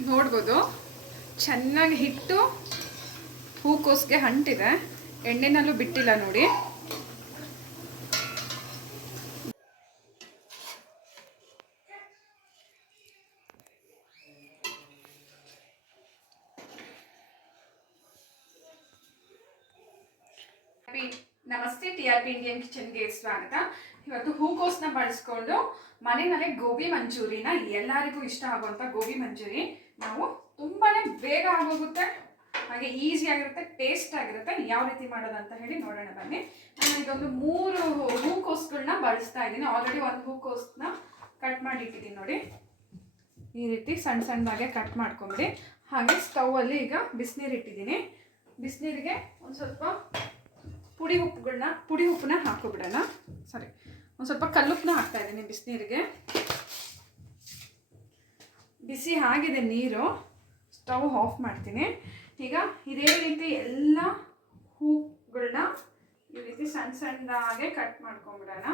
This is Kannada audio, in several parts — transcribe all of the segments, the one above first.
ನೋಡ್ಬೋದು ಚೆನ್ನಾಗಿ ಹಿಟ್ಟು ಹೂಕೋಸ್ಗೆ ಅಂಟಿದೆ, ಎಣ್ಣೆನಲ್ಲೂ ಬಿಟ್ಟಿಲ್ಲ ನೋಡಿ. ನಮಸ್ತೆ, TRP ಇಂಡಿಯನ್ ಕಿಚನ್ಗೆ ಸ್ವಾಗತ. ಇವತ್ತು ಹೂಕೋಸನ್ನ ಬಳಸ್ಕೊಂಡು ಮನೆಯಲ್ಲೇ ಗೋಬಿ ಮಂಚೂರಿನ, ಎಲ್ಲರಿಗೂ ಇಷ್ಟ ಆಗುವಂಥ ಗೋಬಿ ಮಂಚೂರಿ ನಾವು ತುಂಬಾನೇ ಬೇಗ ಆಗೋಗುತ್ತೆ, ಹಾಗೆ ಈಸಿ ಆಗಿರುತ್ತೆ, ಟೇಸ್ಟ್ ಆಗಿರುತ್ತೆ. ಯಾವ ರೀತಿ ಮಾಡೋದಂತ ಹೇಳಿ ನೋಡೋಣ ಬನ್ನಿ. ನಾನು ಇದೊಂದು 3 ಹೂಕೋಸುಗಳನ್ನ ಬಳಸ್ತಾ ಇದ್ದೀನಿ. ಆಲ್ರೆಡಿ ಒಂದು ಹೂಕೋಸನ್ನ ಕಟ್ ಮಾಡಿ ಇಟ್ಟಿದ್ದೀನಿ ನೋಡಿ. ಈ ರೀತಿ ಸಣ್ಣ ಸಣ್ಣದಾಗೆ ಕಟ್ ಮಾಡ್ಕೊಂಬಿಡಿ. ಹಾಗೆ ಸ್ಟೌವಲ್ಲಿ ಈಗ ಬಿಸಿನೀರು ಇಟ್ಟಿದ್ದೀನಿ. ಬಿಸಿನೀರಿಗೆ ಒಂದು ಸ್ವಲ್ಪ ಪುಡಿ ಉಪ್ಪನ್ನ ಹಾಕೋಬಿಡೋಣ. ಒಂದು ಸ್ವಲ್ಪ ಕಲ್ಲುಪ್ಪನ್ನ ಹಾಕ್ತಾ ಇದ್ದೀನಿ ಬಿಸಿನೀರಿಗೆ. ಬಿಸಿ ಆಗಿದೆ ನೀರು, ಸ್ಟವ್ ಆಫ್ ಮಾಡ್ತೀನಿ. ಈಗ ಇದೇ ರೀತಿ ಎಲ್ಲ ಹೂಗಳನ್ನ ಈ ರೀತಿ ಸಣ್ಣ ಸಣ್ಣದಾಗೆ ಕಟ್ ಮಾಡ್ಕೊಂಬಿಡೋಣ.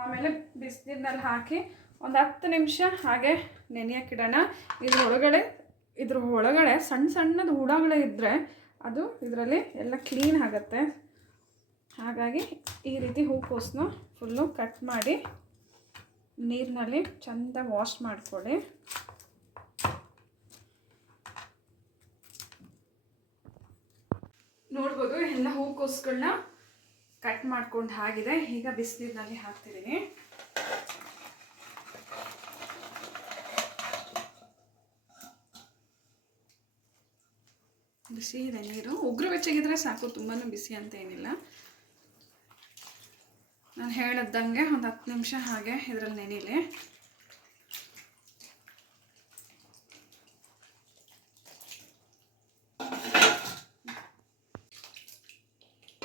ಆಮೇಲೆ ಬಿಸಿನೀರಿನಲ್ಲಿ ಹಾಕಿ ಒಂದು 10 ನಿಮಿಷ ಹಾಗೆ ನೆನೆಯೋಕ್ಕಿಡೋಣ. ಇದ್ರ ಒಳಗಡೆ ಸಣ್ಣ ಸಣ್ಣದ ಹುಳಗಳೇ ಇದ್ದರೆ ಅದು ಇದರಲ್ಲಿ ಎಲ್ಲ ಕ್ಲೀನ್ ಆಗುತ್ತೆ. ಹಾಗಾಗಿ ಈ ರೀತಿ ಹೂಕೋಸನ್ನ ಫುಲ್ಲು ಕಟ್ ಮಾಡಿ ನೀರಿನಲ್ಲಿ ಚೆಂದ ವಾಶ್ ಮಾಡ್ಕೊಳ್ಳಿ. ನೋಡ್ಬೋದು ಎಲ್ಲ ಹೂಕೋಸುಗಳನ್ನ ಕಟ್ ಮಾಡ್ಕೊಂಡು ಆಗಿದೆ. ಈಗ ಬಿಸಿನೀರಿನಲ್ಲಿ ಹಾಕ್ತಿದ್ದೀನಿ. ಬಿಸಿ ಇದೆ ನೀರು, ಉಗುರು ಬೆಚ್ಚಗಿದ್ರೆ ಸಾಕು, ತುಂಬಾ ಬಿಸಿ ಅಂತ ಏನಿಲ್ಲ. ನಾನು ಹೇಳಿದ್ದಂಗೆ ಒಂದು 10 ನಿಮಿಷ ಹಾಗೆ ಇದರಲ್ಲಿ ನೆನೆಯಲಿ.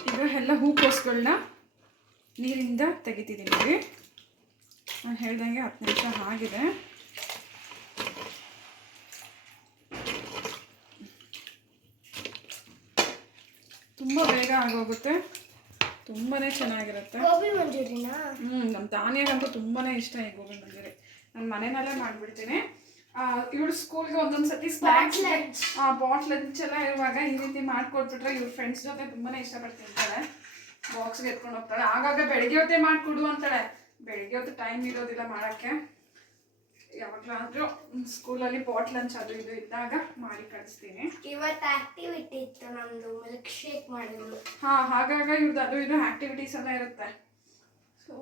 ಈಗ ಎಲ್ಲ ಹೂಕೋಸುಗಳನ್ನ ನೀರಿಂದ ತೆಗಿತಿದ್ದೀನಿ ನೋಡಿ. ನಾನು ಹೇಳ್ದಂಗೆ 10 ನಿಮಿಷ ಆಗಿದೆ. ತುಂಬ ಬೇಗ ಆಗೋಗುತ್ತೆ, ತುಂಬಾ ಚೆನ್ನಾಗಿರುತ್ತೆ ಗೋಬಿ ಮಂಚೂರಿನಾ. ನಮ್ಮ ತಾನಿಯಗಂತೂ ತುಂಬಾ ಇಷ್ಟ ಈ ಗೋಬಿ ಮಂಚೂರಿ. ನಾನು ಮನೆಯಲ್ಲೇ ಮಾಡಿಬಿಡ್ತೀನಿ. ಇವಳು ಸ್ಕೂಲ್ಗೆ ಒಂದೊಂದ್ಸತಿ ಸ್ನ್ಯಾಕ್ಸ್, ಬಾಟ್ ಲಂಚ್ ಎಲ್ಲ ಇರುವಾಗ ಈ ರೀತಿ ಮಾಡಿಕೊಟ್ಬಿಟ್ರೆ ಇವ್ರ ಫ್ರೆಂಡ್ಸ್ ಜೊತೆ ತುಂಬಾ ಇಷ್ಟಪಟ್ಟು ತಿಂತಾಳೆ. ಬಾಕ್ಸ್ಗೆ ಎತ್ಕೊಂಡು ಹೋಗ್ತಾಳೆ. ಆಗಾಗ ಬೆಳಗ್ಗೆ ಹೊತ್ತೇ ಮಾಡಿಕೊಡು ಅಂತಾಳೆ. ಬೆಳಗ್ಗೆ ಹೊತ್ತು ಟೈಮ್ ಇರೋದಿಲ್ಲ ಮಾಡೋಕ್ಕೆ. ಯಾವಾಗಲಾದರೂ ಸ್ಕೂಲಲ್ಲಿ ಬಾಟ್ ಲಂಚ್ ಅದು ಇದು ಇದ್ದಾಗ ಮಾಡಿ ಕಳಿಸ್ತೀನಿ. ಇವತ್ತು ಆಕ್ಟಿವಿಟಿ ಇತ್ತು ನಮ್ಮದು, ಮಿಲ್ಕ್ ಶೇಕ್ ಮಾಡಿದ್ರು. ಹಾಗಾಗ ಇವ್ರದ್ದು ಅದು ಇದು ಆಕ್ಟಿವಿಟೀಸ್ ಎಲ್ಲ ಇರುತ್ತೆ. ಸೊ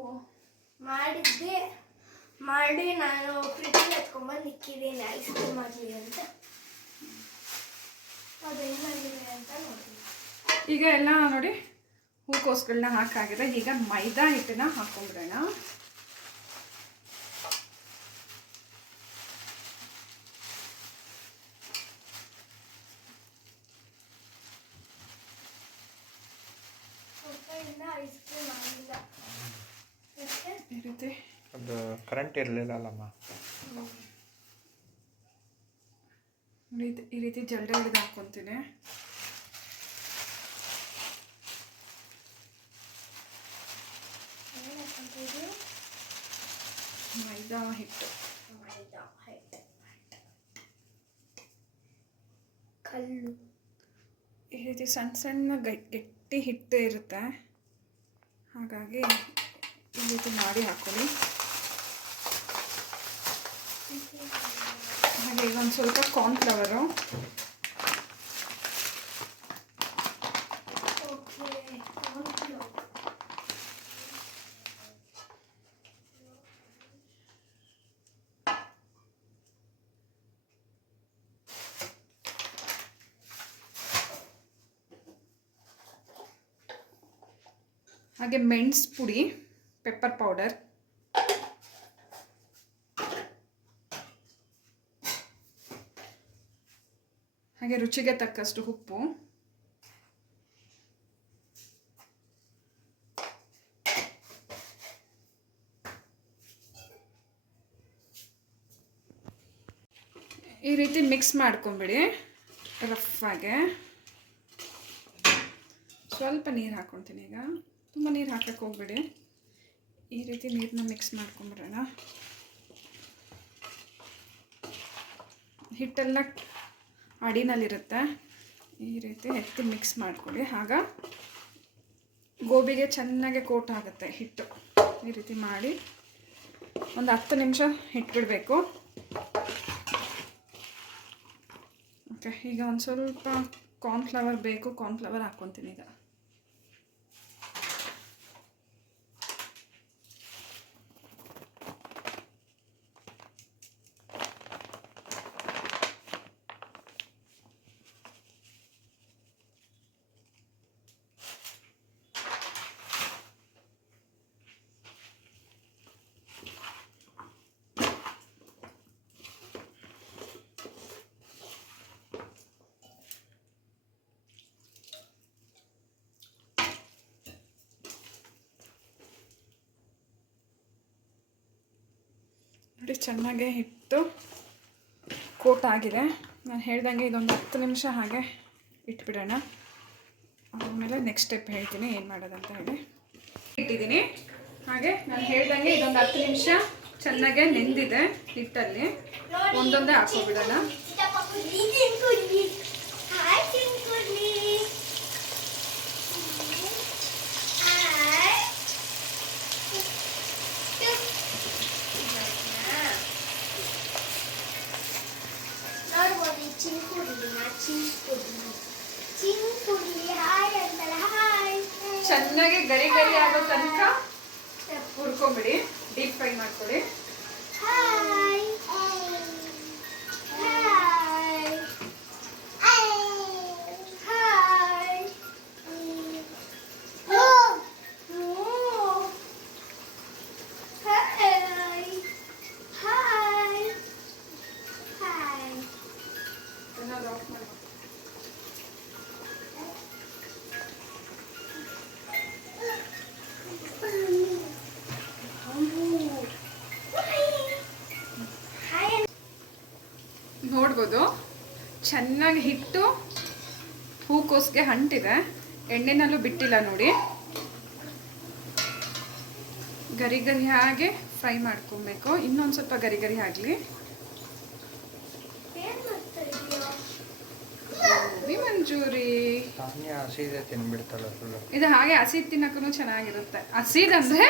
ಮಾಡಿ ನಾನು ಫ್ರಿಡ್ಜಲ್ಲಿ ಎತ್ಕೊಂಡ್ಬಂದು ಇಕ್ಕಿದ್ದೀನಿ ಐಸ್ ಕ್ರೀಮ್ ಆಗಲಿ ಅಂತ. ಅದು ಏನಾಗಿದೆ ಅಂತ ನೋಡ್ತೀನಿ. ಈಗ ಎಲ್ಲ ನೋಡಿ ಹೂಕೋಸುಗಳನ್ನ ಹಾಕಾಗಿದೆ. ಈಗ ಮೈದಾ ಹಿಟ್ಟನ್ನ ಹಾಕೊಂಡ್ಬಿಡೋಣ. ಐಸ್ ಕ್ರೀಮ್ ಆಗಿಲ್ಲ ಈ ರೀತಿ. ಅದು ಕರೆಂಟ್ ಇರಲಿಲ್ಲ ಅಲ್ಲಮ್ಮ. ಈ ರೀತಿ ಜಲ್ಡೆ ಹಿಡಿದು ಹಾಕ್ಕೊತೀನಿ. ಮೈದಾ ಹಿಟ್ಟು, ಕಲ್ಲು. ಈ ರೀತಿ ಸಣ್ಣ ಸಣ್ಣ ಗಟ್ಟಿ ಹಿಟ್ಟು ಇರುತ್ತೆ. ಹಾಗಾಗಿ ಈ ರೀತಿ ಮಾಡಿ ಹಾಕೊಳ್ಳಿ. ಹಾಗೆ ಈಗ ಒಂದು ಸ್ವಲ್ಪ ಕಾರ್ನ್ಫ್ಲವರು, ಹಾಗೆ ಮೆಣಸು ಪುಡಿ, ಪೆಪ್ಪರ್ ಪೌಡರ್, ಹಾಗೆ ರುಚಿಗೆ ತಕ್ಕಷ್ಟು ಉಪ್ಪು, ಈ ರೀತಿ ಮಿಕ್ಸ್ ಮಾಡ್ಕೊಂಬಿಡಿ ರಫಾಗೆ. ಸ್ವಲ್ಪ ನೀರು ಹಾಕ್ಕೊತೀನಿ. ಈಗ ತುಂಬ ನೀರು ಹಾಕಕ್ಕೆ ಹೋಗ್ಬೇಡಿ. ಈ ರೀತಿ ನೀರನ್ನ ಮಿಕ್ಸ್ ಮಾಡ್ಕೊಂಬಿಡೋಣ. ಹಿಟ್ಟೆಲ್ಲ ಅಡಿನಲ್ಲಿರುತ್ತೆ. ಈ ರೀತಿ ಎತ್ತಿ ಮಿಕ್ಸ್ ಮಾಡಿಕೊಡಿ. ಆಗ ಗೋಬಿಗೆ ಚೆನ್ನಾಗಿ ಕೋಟ್ ಆಗುತ್ತೆ ಹಿಟ್ಟು. ಈ ರೀತಿ ಮಾಡಿ ಒಂದು 10 ನಿಮಿಷ ಇಟ್ಬಿಡಬೇಕು. ಓಕೆ, ಈಗ ಒಂದು ಸ್ವಲ್ಪ ಕಾರ್ನ್ಫ್ಲವರ್ ಬೇಕು. ಕಾರ್ನ್ಫ್ಲವರ್ ಹಾಕ್ಕೊತೀನಿ ಈಗ. ನೋಡಿ, ಚೆನ್ನಾಗೆ ಹಿಟ್ಟು ಕೋಟ್ ಆಗಿದೆ. ನಾನು ಹೇಳ್ದಂಗೆ ಇದೊಂದು 10 ನಿಮಿಷ ಹಾಗೆ ಇಟ್ಬಿಡೋಣ. ಆಮೇಲೆ ನೆಕ್ಸ್ಟ್ ಸ್ಟೆಪ್ ಹೇಳ್ತೀನಿ ಏನು ಮಾಡೋದಂತ ಹೇಳಿ. ಇಟ್ಟಿದ್ದೀನಿ. ಹಾಗೆ ನಾನು ಹೇಳ್ದಂಗೆ ಇದೊಂದು 10 ನಿಮಿಷ ಚೆನ್ನಾಗೆ ನೆಂದಿದೆ ಹಿಟ್ಟಲ್ಲಿ. ಒಂದೊಂದೇ ಹಾಕೋಬಿಡೋಣ. ಚೆನ್ನಾಗಿ ಗರಿ ಗರಿ ಆಗೋ ತನಕ ಹುರ್ಕೊಂಬಿಡಿ. ಡೀಪ್ ಫ್ರೈ ಮಾಡ್ಕೊಳ್ಳಿ. ನೋಡ್ಬೋದು, ಚೆನ್ನಾಗಿ ಹಿಟ್ಟು ಹೂಕೋಸ್ಗೆ ಅಂಟಿದೆ. ಎಣ್ಣೆನಲ್ಲೂ ಬಿಟ್ಟಿಲ್ಲ ನೋಡಿ. ಗರಿ ಗರಿ ಹಾಗೆ ಫ್ರೈ ಮಾಡ್ಕೊಬೇಕು. ಇನ್ನೊಂದು ಸ್ವಲ್ಪ ಗರಿ ಗರಿ ಆಗಲಿ. ಗೋಬಿ ಮಂಚೂರಿ ಇದು ಹಾಗೆ ಹಸಿ ತಿನ್ನಕ್ಕೂ ಚೆನ್ನಾಗಿರುತ್ತೆ. ಹಸಿದಂದ್ರೆ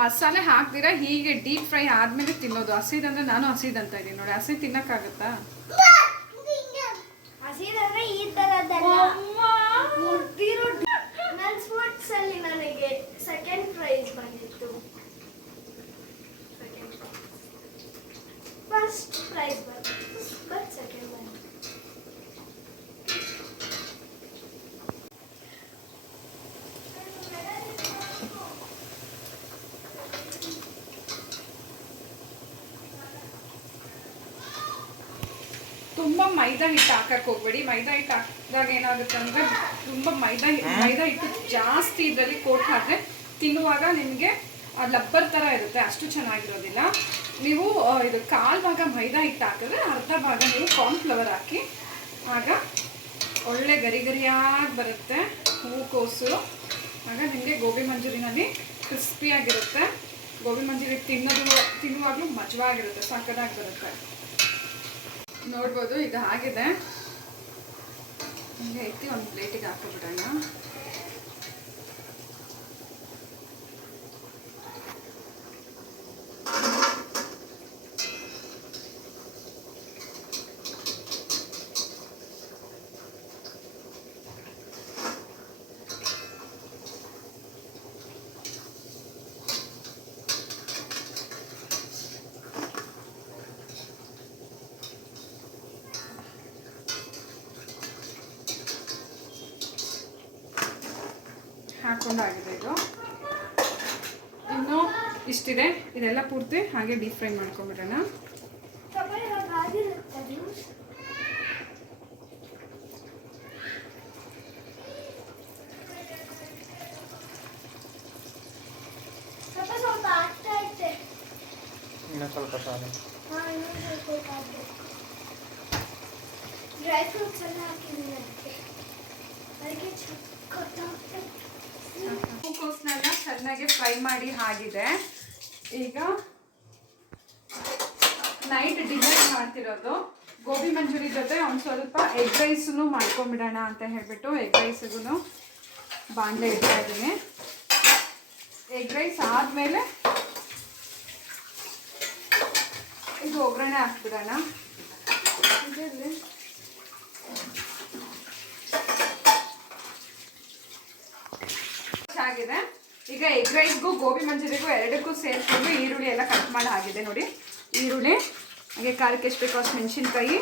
ಮಸಾಲೆ ಹಾಕ್ದಿರ ಹೀಗೆ ಡೀಪ್ ಫ್ರೈ ಆದ್ಮೇಲೆ ತಿನ್ನೋದು. ಹಸಿದಂದ್ರೆ ನಾನು ಹಸಿದಂತ ಇದ್ದೀನಿ ನೋಡಿ. ಹಸಿ ತಿನ್ನಕ್ಕಾಗತ್ತಾ? ಹಸಿದಂದ್ರೆ ಈ ತರದಲ್ಲ. ನನ್ನ ಸ್ಪೋರ್ಟ್ಸ್ ಅಲ್ಲಿ ನನಗೆ ಸೆಕೆಂಡ್ ಪ್ರೈಸ್ ಬಂದಿತ್ತು. ಫಸ್ಟ್ ಪ್ರೈಸ್ ಬಂದಿತ್ತು, ಬಟ್ ಸೆಕೆಂಡ್ ಬಂದಿತ್ತು. ತುಂಬ ಮೈದಾ ಹಿಟ್ಟು ಹಾಕಕ್ಕೆ ಹೋಗ್ಬೇಡಿ. ಮೈದಾ ಹಿಟ್ಟು ಹಾಕಿದಾಗ ಏನಾಗುತ್ತೆ ಅಂದರೆ ತುಂಬ ಮೈದಾ ಹಿಟ್ಟು ಜಾಸ್ತಿ ಇದರಲ್ಲಿ ಕೋಟ್ ಹಾಕಿದ್ರೆ ತಿನ್ನುವಾಗ ನಿಮಗೆ ಲಬ್ಬರ್ ಥರ ಇರುತ್ತೆ, ಅಷ್ಟು ಚೆನ್ನಾಗಿರೋದಿಲ್ಲ. ನೀವು ಇದು 1/4 ಭಾಗ ಮೈದಾ ಹಿಟ್ಟು ಹಾಕಿದ್ರೆ ಅರ್ಧ ಭಾಗ ನೀವು ಕಾರ್ನ್ಫ್ಲವರ್ ಹಾಕಿ, ಆಗ ಒಳ್ಳೆ ಗರಿ ಗರಿಯಾಗಿ ಬರುತ್ತೆ ಹೂಕೋಸು. ಆಗ ನಿಮಗೆ ಗೋಬಿ ಮಂಚೂರಿನಲ್ಲಿ ಕ್ರಿಸ್ಪಿಯಾಗಿರುತ್ತೆ. ಗೋಬಿ ಮಂಚೂರಿ ತಿನ್ನುವಾಗಲೂ ಮಜವಾಗಿರುತ್ತೆ, ಸಕ್ಕತ್ತಾಗಿ ಬರುತ್ತೆ. ನೋಡ್ಬೋದು, ಇದು ಆಗಿದೆ. ಹೀಗೆ ಎತ್ತಿ ಒಂದು ಪ್ಲೇಟಿಗೆ ಹಾಕಿಬಿಡೋಣ. ಹಾಕೊಂಡಾಗಿದೆ ಇದು. ಇನ್ನು ಇಷ್ಟಿದೆ. ಇದೆಲ್ಲ ಪೂರ್ತಿ ಹಾಗೆ ಡೀಪ್ ಫ್ರೈ ಮಾಡ್ಕೊಂಡ್ಬಿಡೋಣ. ಸ್ವಲ್ಪ ಡ್ರೈ ಫ್ರೂಟ್ಸ್ ಎಲ್ಲ ಹಾಕಿದ್ದೀನಿ ಅದಕ್ಕೆ ಹೂಕೋಸನ್ನೆಲ್ಲ ಚೆನ್ನಾಗಿ ಫ್ರೈ ಮಾಡಿ ಆಗಿದೆ. ಈಗ ನೈಟ್ ಡಿನ್ನರ್ ಮಾಡ್ತಿರೋದು. ಗೋಬಿ ಮಂಚೂರಿ ಜೊತೆ ಒಂದು ಸ್ವಲ್ಪ ಎಗ್ ರೈಸನ್ನು ಮಾಡ್ಕೊಂಬಿಡೋಣ ಅಂತ ಹೇಳಿಬಿಟ್ಟು ಎಗ್ ರೈಸಿಗೂ ಬಾಣಲೆ ಇಡ್ತಾ ಇದ್ದೀನಿ. ಎಗ್ ರೈಸ್ ಆದಮೇಲೆ ಇದು ಒಗ್ಗರಣೆ ಹಾಕ್ಬಿಡೋಣ. ಇದರಲ್ಲಿ ಆಗಿದೆ. ಈಗ ಎಗ್ ರೈಸ್ಗೂ ಗೋಬಿ ಮಂಚೂರಿಗೂ ಎರಡಕ್ಕೂ ಸೇರಿಕೊಂಡು ಈರುಳ್ಳಿ ಎಲ್ಲ ಕಟ್ ಮಾಡಿ ಆಗಿದೆ ನೋಡಿ. ಈರುಳ್ಳಿ ಹಾಗೆ ಖಾರಕ್ಕೆ ಎಷ್ಟು ಬೇಕೋ ಅಷ್ಟು ಮೆಣಸಿನ್ಕಾಯಿ,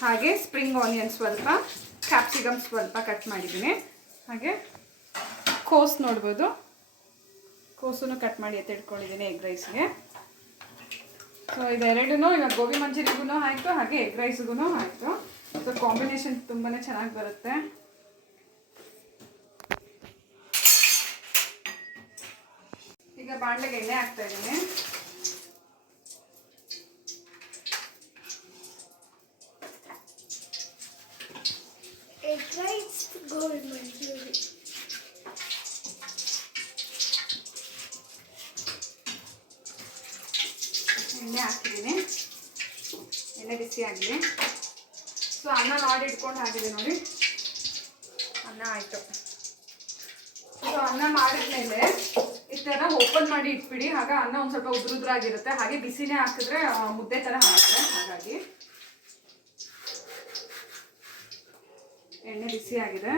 ಹಾಗೆ ಸ್ಪ್ರಿಂಗ್ ಆನಿಯನ್ ಸ್ವಲ್ಪ, ಕ್ಯಾಪ್ಸಿಕಮ್ ಸ್ವಲ್ಪ ಕಟ್ ಮಾಡಿದ್ದೀನಿ. ಹಾಗೆ ಕೋಸು ನೋಡ್ಬೋದು, ಕೋಸನ್ನು ಕಟ್ ಮಾಡಿ ಎತ್ತಿಟ್ಕೊಂಡಿದ್ದೀನಿ ಎಗ್ ರೈಸ್ಗೆ. ಸೊ ಇದೆರಡೂ ಇವಾಗ ಗೋಬಿ ಮಂಚೂರಿಗೂ ಆಯಿತು, ಹಾಗೆ ಎಗ್ ರೈಸ್ಗೂ ಆಯಿತು. ಸೊ ಕಾಂಬಿನೇಷನ್ ತುಂಬಾ ಚೆನ್ನಾಗಿ ಬರುತ್ತೆ. ಈಗ ಬಾಣಲೆಗೆ ಎಣ್ಣೆ ಹಾಕ್ತಾ ಇದ್ದೀನಿ. Egg rice gobi manchurian. ಎಣ್ಣೆ ಹಾಕಿದ್ದೀನಿ, ಎಣ್ಣೆ ಬಿಸಿ ಆಗಿದೆ. ಸೊ ಅನ್ನ ಮಾಡಿ ಇಟ್ಕೊಂಡು ಆಗಿದೆ ನೋಡಿ, ಅನ್ನ ಆಯಿತು. ಸೊ ಅನ್ನ ಮಾಡಿದ್ಮೇಲೆ ಈ ಥರ ಓಪನ್ ಮಾಡಿ ಇಟ್ಬಿಡಿ, ಆಗ ಅನ್ನ ಒಂದು ಸ್ವಲ್ಪ ಉದುರುದ್ರಾಗಿರುತ್ತೆ. ಹಾಗೆ ಬಿಸಿನೇ ಹಾಕಿದ್ರೆ ಮುದ್ದೆ ಥರ ಆಗುತ್ತೆ. ಹಾಗಾಗಿ ಎಣ್ಣೆ ಬಿಸಿ ಆಗಿದೆ.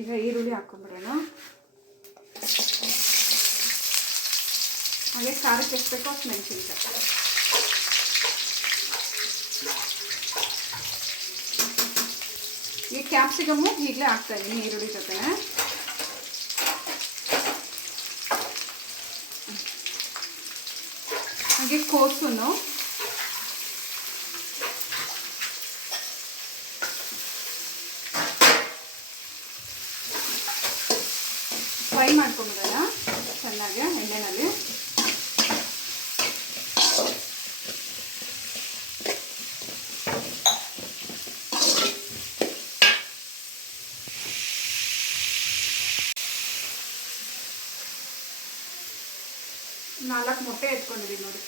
ಈಗ ಈರುಳ್ಳಿ ಹಾಕ್ಕೊಂಬಿಡೋಣ. ಹಾಗೆ ಖಾರಕ್ಕೆ ಎಷ್ಟು ಬೇಕೋ ಅಷ್ಟು ಮೆಣಸಿನ್ಕಾಯಿ. ಈ ಕ್ಯಾಪ್ಸಿಕಮ್ಮು ಈಗಲೇ ಹಾಕ್ತಾ ಇದ್ದೀನಿ ಈರುಳ್ಳಿ ಜೊತೆ. ಹಾಗೆ ಕೋಸನ್ನು ಫ್ರೈ ಮಾಡ್ಕೊಂಬಿಡೋಣ ಚೆನ್ನಾಗಿ ಎಣ್ಣೆನಲ್ಲಿ. ನಾಲ್ಕು ಮೊಟ್ಟೆ ಎತ್ಕೊಂಡಿದ್ದೀನಿ ನೋಡಿ.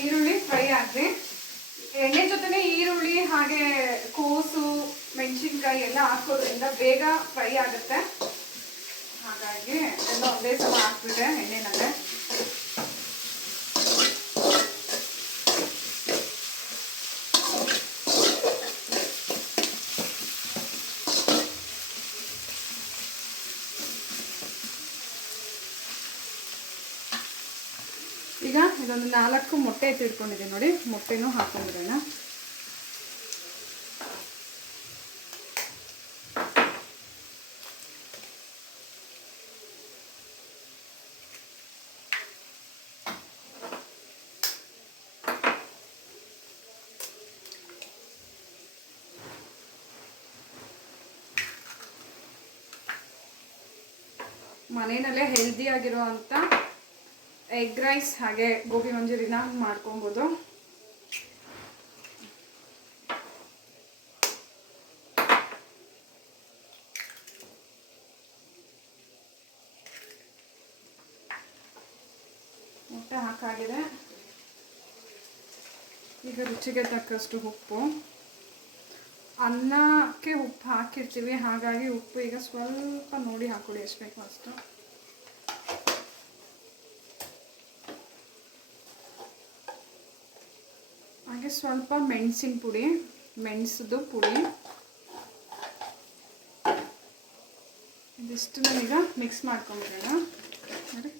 ಈರುಳ್ಳಿ ಫ್ರೈ ಆಗಲಿ. ಎಣ್ಣೆ ಜೊತೆನೆ ಈರುಳ್ಳಿ ಹಾಗೆ ಕೋಸು ಮೆಣಸಿನ್ಕಾಯಿ ಎಲ್ಲ ಹಾಕೋದ್ರಿಂದ ಬೇಗ ಫ್ರೈ ಆಗುತ್ತೆ. ಹಾಗಾಗಿ ಎಲ್ಲ ಒಂದೇ ಸಲ ಹಾಕ್ಬಿಟ್ಟೆ ಎಣ್ಣೆನಲ್ಲೇ. ಈಗ ಇದೊಂದು 4 ಮೊಟ್ಟೆ ಎತ್ತಿಟ್ಕೊಂಡಿದ್ದೀನಿ ನೋಡಿ, ಮೊಟ್ಟೆನೂ ಹಾಕೊಂಡ್ಬಿಡೋಣ. ಮನೆಯಲ್ಲೇ ಹೆಲ್ದಿ ಆಗಿರುವಂಥ ಎಗ್ ರೈಸ್ ಹಾಗೆ ಗೋಬಿ ಮಂಚೂರಿನ ಮಾಡ್ಕೊಬೋದು. ಮೊಟ್ಟೆ ಹಾಕಾಗಿದೆ. ಈಗ ರುಚಿಗೆ ತಕ್ಕಷ್ಟು ಉಪ್ಪು. ಅನ್ನಕ್ಕೆ ಉಪ್ಪು ಹಾಕಿರ್ತೀವಿ, ಹಾಗಾಗಿ ಉಪ್ಪು ಈಗ ಸ್ವಲ್ಪ ನೋಡಿ ಹಾಕೊಳ್ಳಿ ಎಷ್ಟು ಬೇಕು ಅಷ್ಟು. ಹಾಗೆ ಸ್ವಲ್ಪ ಮೆಣಸಿನ ಪುಡಿ, ಮೆಣಸದು ಪುಡಿ, ಇದಿಷ್ಟು ಈಗ ಮಿಕ್ಸ್ ಮಾಡ್ಕೊಂಬಿಡೋಣ ನೋಡಿ.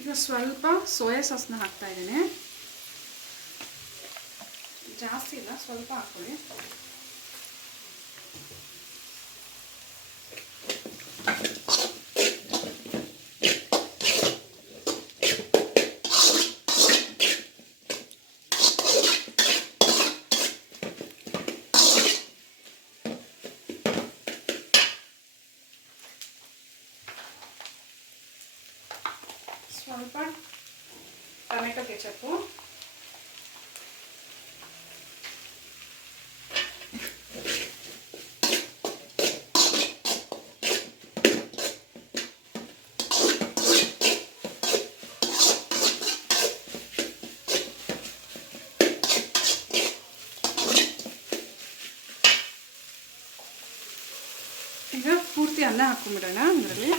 ಈಗ ಸ್ವಲ್ಪ ಸೋಯಾ ಸಾಸ್ನ ಹಾಕ್ತಾ ಇದ್ದೀನಿ. ಜಾಸ್ತಿ ಇಲ್ಲ, ಸ್ವಲ್ಪ ಹಾಕ್ಕೊಳ್ಳಿ. ಸ್ವಲ್ಪ ಟೊಮೆಟೊ ಕೆಚಪ್ಪು, ಈಗ ಪೂರ್ತಿ ಅನ್ನ ಹಾಕ್ಕೊಂಬಿಡೋಣ ಅದರಲ್ಲಿ.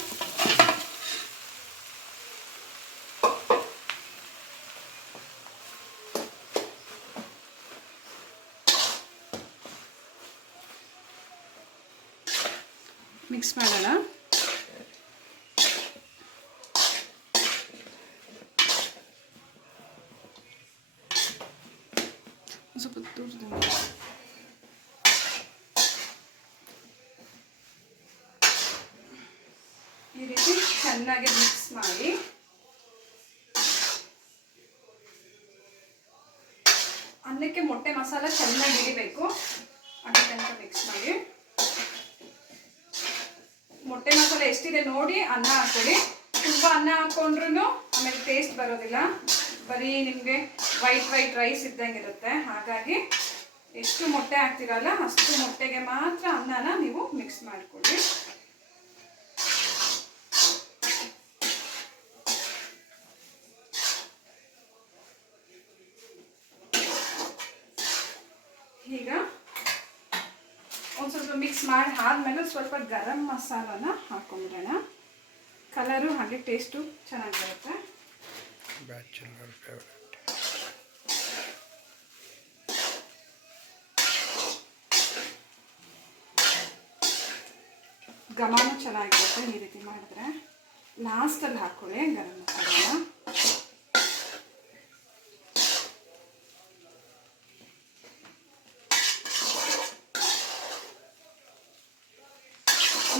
ಮಿಕ್ಸ್ ಮಾಡೋಣ. ಸ್ವಲ್ಪ ದೂರದಿಂದ ಈ ರೀತಿ ಚೆನ್ನಾಗಿ ಮಿಕ್ಸ್ ಮಾಡಿ ಅನ್ನಕ್ಕೆ ಮೊಟ್ಟೆ ಮಸಾಲ ಚೆನ್ನಾಗಿ ಹಿಡಿಬೇಕು. ಅದೇ ತನಕ ಮಿಕ್ಸ್ ಮಾಡಿ. ಮೊಟ್ಟೆ ಮಸಾಲೆ ಎಷ್ಟಿದೆ ನೋಡಿ ಅನ್ನ ಹಾಕೊಳ್ಳಿ. ತುಂಬ ಅನ್ನ ಹಾಕ್ಕೊಂಡ್ರು ಆಮೇಲೆ ಟೇಸ್ಟ್ ಬರೋದಿಲ್ಲ, ಬರೀ ನಿಮಗೆ ವೈಟ್ ರೈಸ್ ಇದ್ದಂಗೆ ಇರುತ್ತೆ. ಹಾಗಾಗಿ ಎಷ್ಟು ಮೊಟ್ಟೆ ಹಾಕ್ತಿರಲ್ಲ ಅಷ್ಟು ಮೊಟ್ಟೆಗೆ ಮಾತ್ರ ಅನ್ನನ ನೀವು ಮಿಕ್ಸ್ ಮಾಡಿಕೊಳ್ಳಿ. ಈಗ ಒಂದು ಸ್ವಲ್ಪ ಮಿಕ್ಸ್ ಮಾಡಿ ಆದಮೇಲೆ ಸ್ವಲ್ಪ ಗರಂ ಮಸಾಲಾನ ಹಾಕೊಂಡ್ಬಿಡೋಣ. ಕಲರು ಹಾಗೆ ಟೇಸ್ಟು ಚೆನ್ನಾಗಿ ಬರುತ್ತೆ. Bachelor favourite. ಘಮನೂ ಚೆನ್ನಾಗಿರುತ್ತೆ ಈ ರೀತಿ ಮಾಡಿದ್ರೆ. ಲಾಸ್ಟಲ್ಲಿ ಹಾಕೊಳ್ಳಿ ಗರಂ ಮಸಾಲಾನ.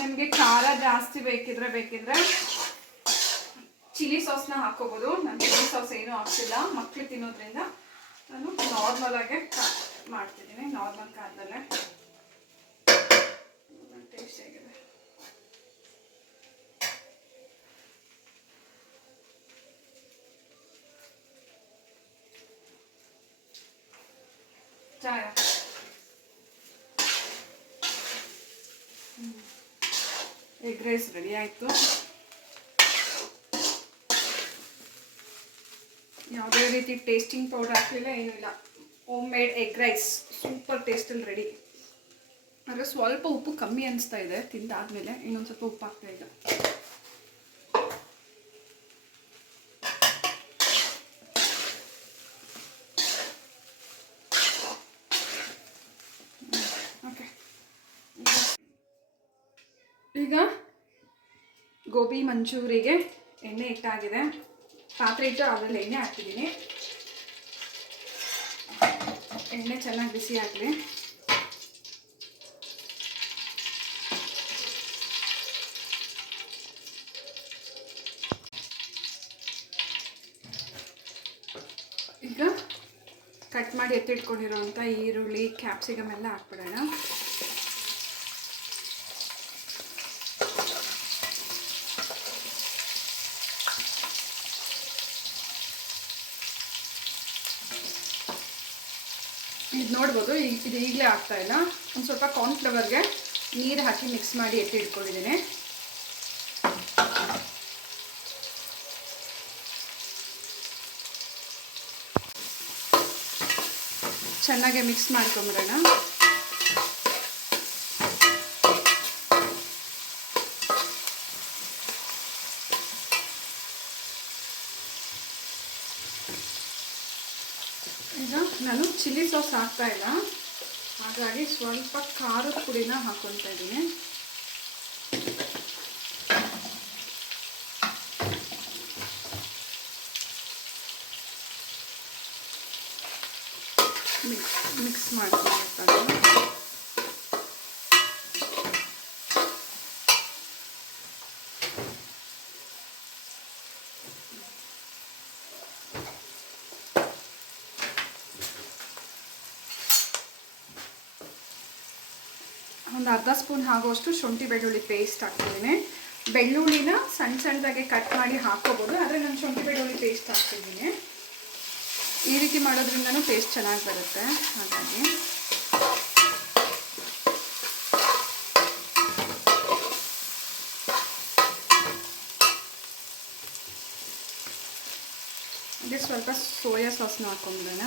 ನಿಮಗೆ ಖಾರ ಜಾಸ್ತಿ ಬೇಕಿದ್ರೆ ಚಿಲ್ಲಿ ಸಾಸ್ನ ಹಾಕೋಬೋದು. ನಾನು ಚಿಲ್ಲಿ ಸಾಸ್ ಏನೂ ಹಾಕ್ತಿಲ್ಲ, ಮಕ್ಕಳು ತಿನ್ನೋದ್ರಿಂದ ನಾನು ನಾರ್ಮಲ್ ಆಗಿ ಮಾಡ್ತಿದ್ದೀನಿ. ನಾರ್ಮಲ್ ಖಾರದಲ್ಲೇ ಟೇಸ್ಟ್ ಆಗಿದೆ. ಚೆನ್ನಾಗಿದೆ. ಎಗ್ ರೈಸ್ ರೆಡಿ ಆಯಿತು. ಯಾವುದೇ ರೀತಿ ಟೇಸ್ಟಿಂಗ್ ಪೌಡರ್ ಹಾಕಲಿಲ್ಲ, ಏನೂ ಇಲ್ಲ. Home made egg rice super ಟೇಸ್ಟಲ್ಲಿ ರೆಡಿ. ಆದರೆ ಸ್ವಲ್ಪ ಉಪ್ಪು ಕಮ್ಮಿ ಅನಿಸ್ತಾ ಇದೆ ತಿಂದಾದ್ಮೇಲೆ. ಇನ್ನೊಂದು ಸ್ವಲ್ಪ ಉಪ್ಪು ಹಾಕ್ತಾ ಇಲ್ಲ. ಓಕೆ, ಈಗ ಗೋಬಿ ಮಂಚೂರಿಗೆ ಎಣ್ಣೆ ಇಟ್ಟಾಗಿದೆ. ಪಾತ್ರೆ ಇಟ್ಟು ಅದರಲ್ಲಿ ಎಣ್ಣೆ ಹಾಕ್ತಿದ್ದೀನಿ. ಎಣ್ಣೆ ಚೆನ್ನಾಗಿ ಬಿಸಿ ಆಗಲಿ. ಈಗ ಕಟ್ ಮಾಡಿ ಎತ್ತಿಟ್ಕೊಂಡಿರೋಂಥ ಈರುಳ್ಳಿ, ಕ್ಯಾಪ್ಸಿಕಮ್ ಎಲ್ಲ ಹಾಕ್ಬಿಡೋಣ. ಇದು ನೋಡ್ಬೋದು, ಇದು ಈಗಲೇ ಆಗ್ತಾ ಇಲ್ಲ. ಒಂದು ಸ್ವಲ್ಪ ಕಾರ್ನ್ಫ್ಲವರ್ಗೆ ನೀರು ಹಾಕಿ ಮಿಕ್ಸ್ ಮಾಡಿ ಎತ್ತಿ ಇಟ್ಕೊಂಡಿದ್ದೀನಿ. ಚೆನ್ನಾಗಿ ಮಿಕ್ಸ್ ಮಾಡ್ಕೊಂಬಿಡೋಣ. ಈಗ ನಾನು ಚಿಲ್ಲಿ ಸಾಸ್ ಹಾಕ್ತಾ ಇಲ್ಲ, ಹಾಗಾಗಿ ಸ್ವಲ್ಪ ಖಾರದ ಪುಡಿನ ಹಾಕ್ಕೊತಾ ಇದ್ದೀನಿ. ಮಿಕ್ಸ್ ಮಾಡ್ಕೊಬೇಕಾದ್ರೆ ಒಂದು ಅರ್ಧ ಸ್ಪೂನ್ ಆಗುವಷ್ಟು ಶುಂಠಿ ಬೆಳ್ಳುಳ್ಳಿ ಪೇಸ್ಟ್ ಹಾಕ್ತಿದ್ದೀನಿ. ಬೆಳ್ಳುಳ್ಳಿನ ಸಣ್ಣದಾಗೆ ಕಟ್ ಮಾಡಿ ಹಾಕೋಬೋದು, ಆದರೆ ನಾನು ಶುಂಠಿ ಬೆಳ್ಳುಳ್ಳಿ ಪೇಸ್ಟ್ ಹಾಕ್ತಿದ್ದೀನಿ. ಈ ರೀತಿ ಮಾಡೋದ್ರಿಂದನೂ ಟೇಸ್ಟ್ ಚೆನ್ನಾಗಿ ಬರುತ್ತೆ. ಹಾಗಾಗಿ ಅದೇ ಸ್ವಲ್ಪ ಸೋಯಾ ಸಾಸ್ನ ಹಾಕೊಂಡ್ಬಿಡೋಣ.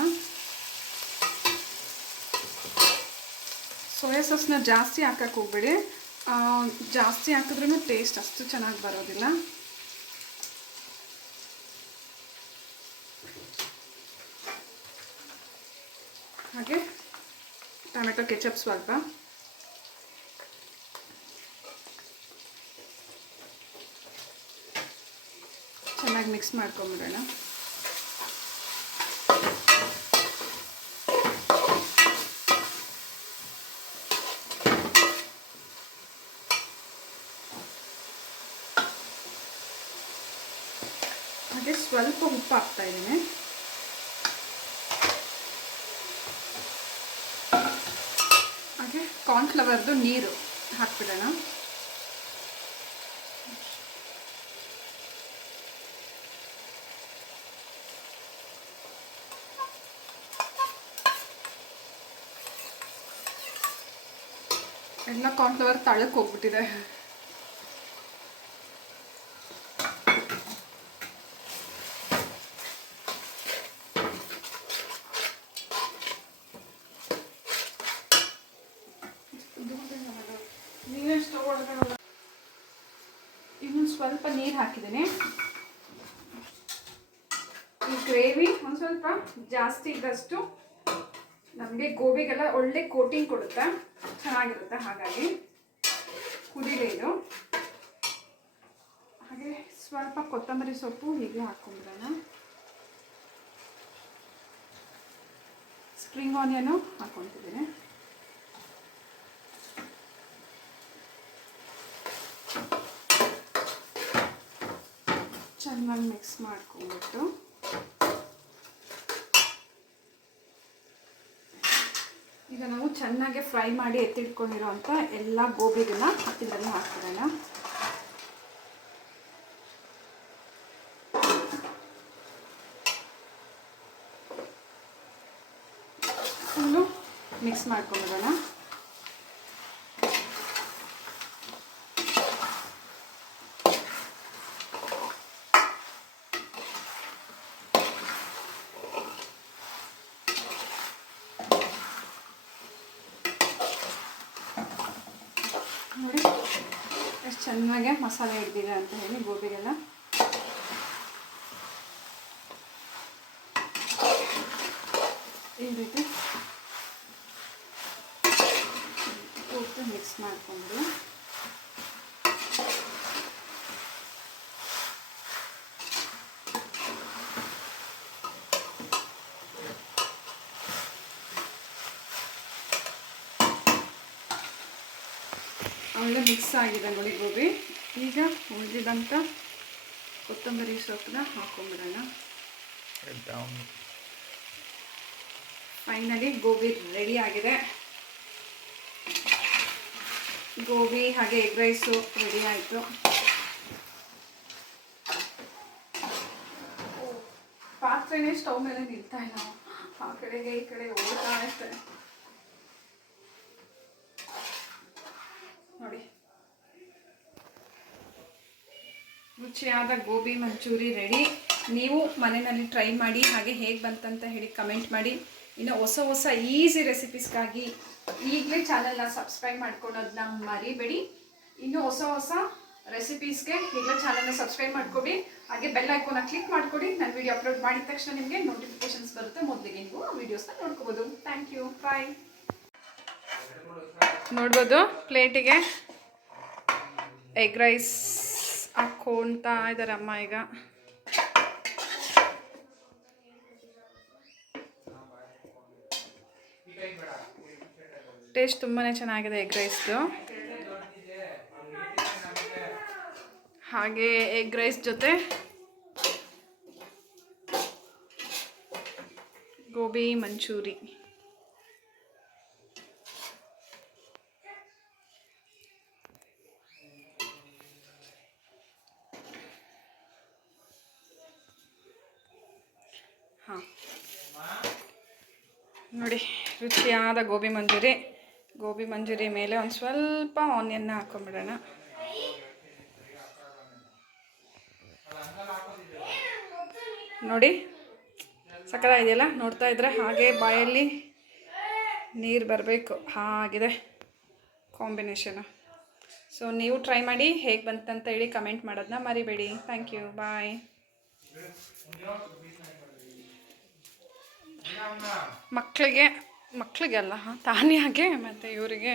ಸೋಯಾ ಸಾಸ್ನ ಜಾಸ್ತಿ ಹಾಕಕ್ಕೆ ಹೋಗ್ಬೇಡಿ, ಜಾಸ್ತಿ ಹಾಕಿದ್ರೂ ಟೇಸ್ಟ್ ಅಷ್ಟು ಚೆನ್ನಾಗಿ ಬರೋದಿಲ್ಲ. ಹಾಗೆ ಟೊಮೆಟೊ ಕೆಚಪ್ ಸ್ವಲ್ಪ, ಚೆನ್ನಾಗಿ ಮಿಕ್ಸ್ ಮಾಡ್ಕೊಂಬಿಡೋಣ. ಹಾಗೆ ಸ್ವಲ್ಪ ಉಪ್ಪು ಹಾಕ್ತಾ ಇದ್ದೀನಿ. ಹಾಗೆ ಕಾರ್ನ್ಫ್ಲವರ್ದು ನೀರು ಹಾಕ್ಬಿಡೋಣ. ಎಲ್ಲ ಕಾರ್ನ್ಫ್ಲವರ್ ತಳಕ್ಕೆ ಹೋಗ್ಬಿಟ್ಟಿದೆ. ಇನ್ನೊಂದು ಸ್ವಲ್ಪ ನೀರು ಹಾಕಿದ್ದೀನಿ. ಈ ಗ್ರೇವಿ ಒಂದು ಸ್ವಲ್ಪ ಜಾಸ್ತಿ ಇದ್ದಷ್ಟು ನಮಗೆ ಗೋಬಿಗೆಲ್ಲ ಒಳ್ಳೆ ಕೋಟಿಂಗ್ ಕೊಡುತ್ತೆ, ಚೆನ್ನಾಗಿರುತ್ತೆ. ಹಾಗಾಗಿ ಕುದೀಲಿ ಇದು. ಹಾಗೆ ಸ್ವಲ್ಪ ಕೊತ್ತಂಬರಿ ಸೊಪ್ಪು ಹೀಗೆ ಹಾಕ್ಕೊಂಡ್ಬಿಡೋಣ. Spring onion ಹಾಕ್ಕೊತಿದ್ದೀನಿ. ಚೆನ್ನಾಗಿ ಮಿಕ್ಸ್ ಮಾಡ್ಕೊಂಡ್ಬಿಟ್ಟು ಈಗ ನಾವು ಚೆನ್ನಾಗಿ ಫ್ರೈ ಮಾಡಿ ಎತ್ತಿಟ್ಕೊಂಡಿರೋಂಥ ಎಲ್ಲ ಗೋಬಿಗಳನ್ನ ಇದರಲ್ಲಿ ಹಾಕ್ಬಿಡೋಣ. Full mix ಮಾಡ್ಕೊಂಡ್ಬಿಡೋಣ. ನೋಡಿ ಎಷ್ಟು ಚೆನ್ನಾಗಿ ಮಸಾಲೆ ಹಿಡ್ದಿದೆ ಅಂತ ಹೇಳಿ ಗೋಬಿಗೆಲ್ಲ. ಈ ರೀತಿ ಪೂರ್ತಿ ಮಿಕ್ಸ್ ಮಾಡಿಕೊಂಡು ಒಳ್ಳೆ ಮಿಕ್ಸ್ ಆಗಿದೆ ನೋಡಿ ಗೋಬಿ. ಈಗ ಉಳಿದಿದಂಥ ಕೊತ್ತಂಬರಿ ಸೊಪ್ಪನ್ನ ಹಾಕೊಂಡ್ಬಿಡೋಣ. ಫೈನಲಿ ಗೋಬಿ ರೆಡಿ ಆಗಿದೆ. ಗೋಬಿ ಹಾಗೆ ಎಗ್ ರೈಸು ರೆಡಿ ಆಯಿತು. ಪಾತ್ರೆನೇ ಸ್ಟವ್ ಮೇಲೆ ನಿಲ್ತಾ ಇಲ್ಲ, ಆ ಕಡೆಗೆ ಈ ಕಡೆ ಓಡ್ತಾ ಇರ್ತಾರೆ ನೋಡಿ. ರುಚಿಯಾದ ಗೋಬಿ ಮಂಚೂರಿ ರೆಡಿ. ನೀವು ಮನೆಯಲ್ಲಿ ಟ್ರೈ ಮಾಡಿ, ಹಾಗೆ ಹೇಗೆ ಬಂತಂತ ಹೇಳಿ ಕಮೆಂಟ್ ಮಾಡಿ. ಇನ್ನು ಹೊಸ ಹೊಸ ಈಸಿ ರೆಸಿಪೀಸ್ಗಾಗಿ ಈಗಲೇ ಚಾನಲ್ನ ಸಬ್ಸ್ಕ್ರೈಬ್ ಮಾಡ್ಕೊಳೋದನ್ನ ಮರಿಬೇಡಿ. ಇನ್ನು ಹೊಸ ಹೊಸ ರೆಸಿಪೀಸ್ಗೆ ಈಗಲೇ ಚಾನಲ್ನ ಸಬ್ಸ್ಕ್ರೈಬ್ ಮಾಡ್ಕೊಡಿ. ಹಾಗೆ ಬೆಲ್ ಐಕಾನ್ನ ಕ್ಲಿಕ್ ಮಾಡಿಕೊಡಿ. ನಾನು ವಿಡಿಯೋ ಅಪ್ಲೋಡ್ ಮಾಡಿದ ತಕ್ಷಣ ನಿಮಗೆ ನೋಟಿಫಿಕೇಶನ್ಸ್ ಬರುತ್ತೆ, ಮೊದಲಿಗೆ ನೀವು ಆ ವೀಡಿಯೋಸ್ನ ನೋಡ್ಕೋಬೋದು. ಥ್ಯಾಂಕ್ ಯು, ಬಾಯ್. ನೋಡ್ಬೋದು ಪ್ಲೇಟಿಗೆ ಎಗ್ ರೈಸ್ ಹಾಕ್ಕೊಳ್ತಾ ಇದ್ದಾರೆ ಅಮ್ಮ. ಈಗ ಟೇಸ್ಟ್ ತುಂಬಾ ಚೆನ್ನಾಗಿದೆ ಎಗ್ ರೈಸ್ದು. ಹಾಗೆ ಎಗ್ ರೈಸ್ ಜೊತೆ ಗೋಬಿ ಮಂಚೂರಿ. ನೋಡಿ ರುಚಿಯಾದ ಗೋಬಿ ಮಂಚೂರಿ ಮೇಲೆ ಒಂದು ಸ್ವಲ್ಪ ಆನಿಯನ್ನ ಹಾಕೊಂಡ್ಬಿಡೋಣ. ನೋಡಿ ಸಕ್ಕತ್ತಾಗಿದೆಯಲ್ಲ, ನೋಡ್ತಾ ಇದ್ರೆ ಹಾಗೆ ಬಾಯಲ್ಲಿ ನೀರು ಬರಬೇಕು ಹಾಗಿದೆ ಕಾಂಬಿನೇಷನು. ಸೊ ನೀವು ಟ್ರೈ ಮಾಡಿ, ಹೇಗೆ ಬಂತಂತ ಹೇಳಿ ಕಮೆಂಟ್ ಮಾಡೋದನ್ನ ಮರಿಬೇಡಿ. ಥ್ಯಾಂಕ್ ಯು, ಬಾಯ್. ಮಕ್ಕಳಿಗೆ ಅಲ್ಲ ತಾನಿಯಾಗೆ ಮತ್ತು ಇವರಿಗೆ